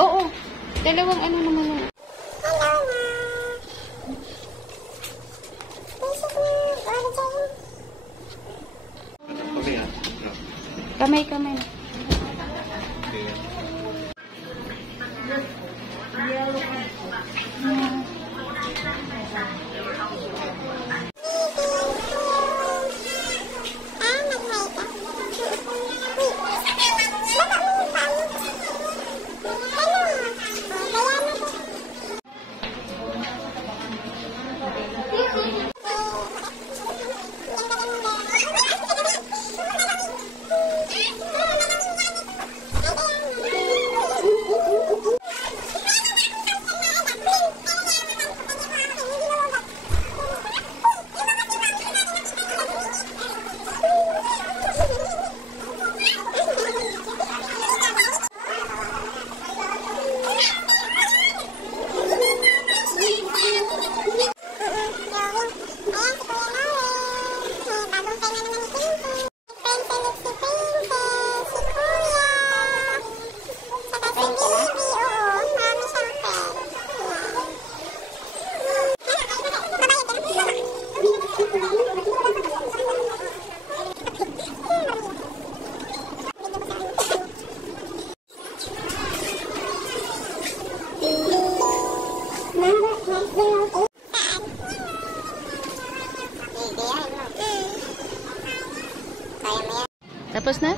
Oo. Dalawang ano naman yun. Kamay-kamay. Tapos na?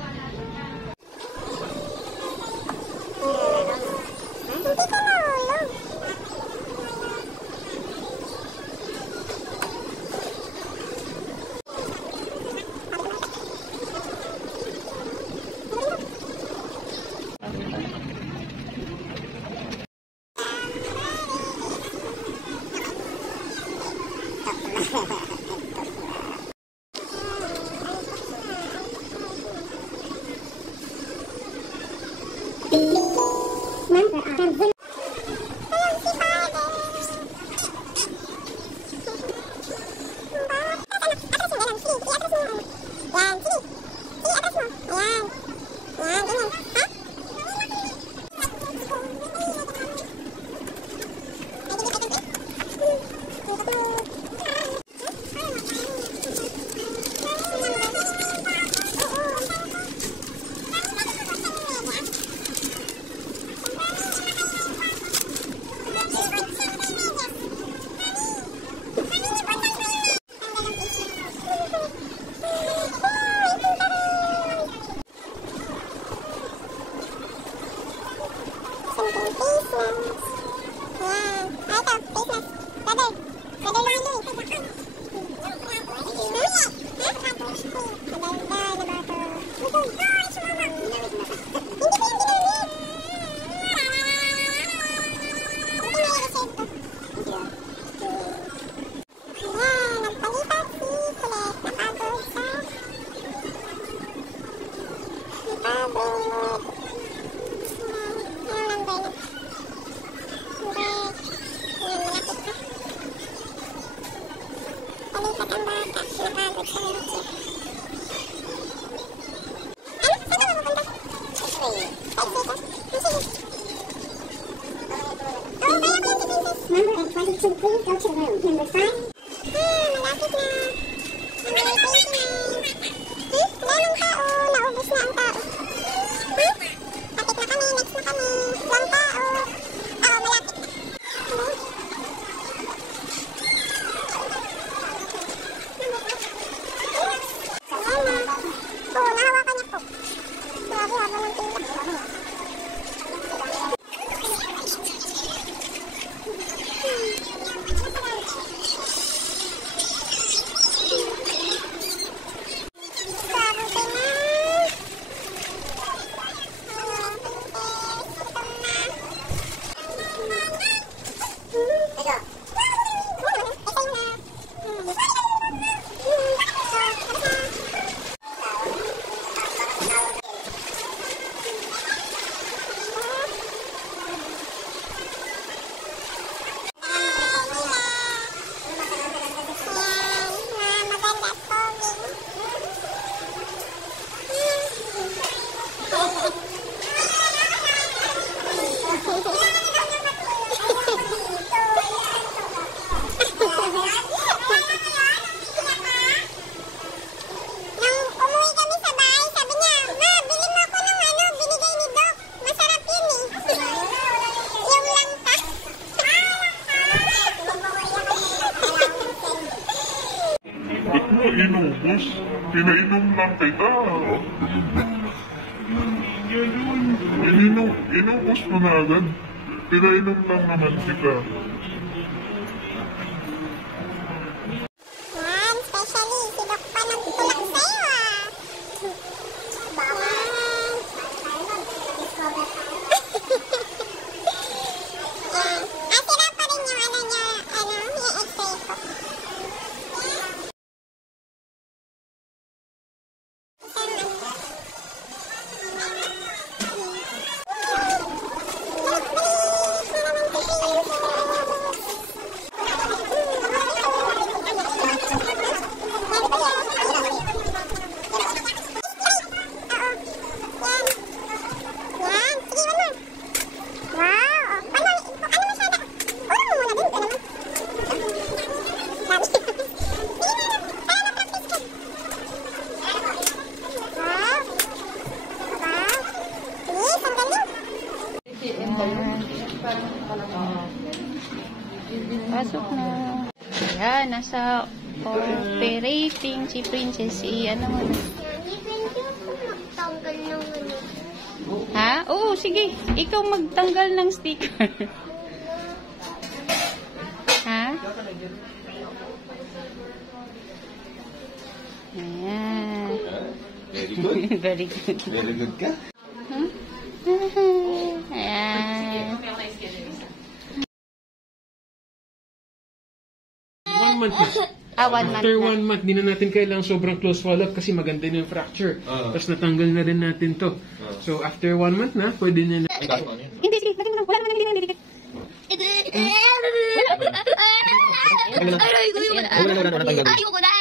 lumipat ang bata. Napagod sa lumipat. Number 22, please go to room number 5. Malapit na. Number 29. Walang tao. Naubos na ang tao. Kapit na kami. Next na kami. Walang tao. Oo, malapit na. Oo, nahawakan niya po. Grabe, haba ng pila. Inubos. Pinainom lang kita. Inubos mo na agad. Pinainom lang naman kita. Yan, especially si Doc pa nagtulak sa'yo ah. Yan. Yan. Sira pa rin yung ano niya, yung x-ray ko. Pasok na. Ayan, nasa operating si Princess. Ano mo na? Ha? Oo, sige. Ikaw magtanggal ng sticker. Ha? Ayan. Very good. Very good. Very good ka? Hmm? Ayan. 1 month na. 1 month After na. 1 month, di na natin kailangang sobrang close follow-up kasi maganda na yung fracture. Tapos natanggal na rin natin to. So, after 1 month na, pwede na Hindi, sige. Lagyan mo lang. Wala naman nang hindi. Ayoko na!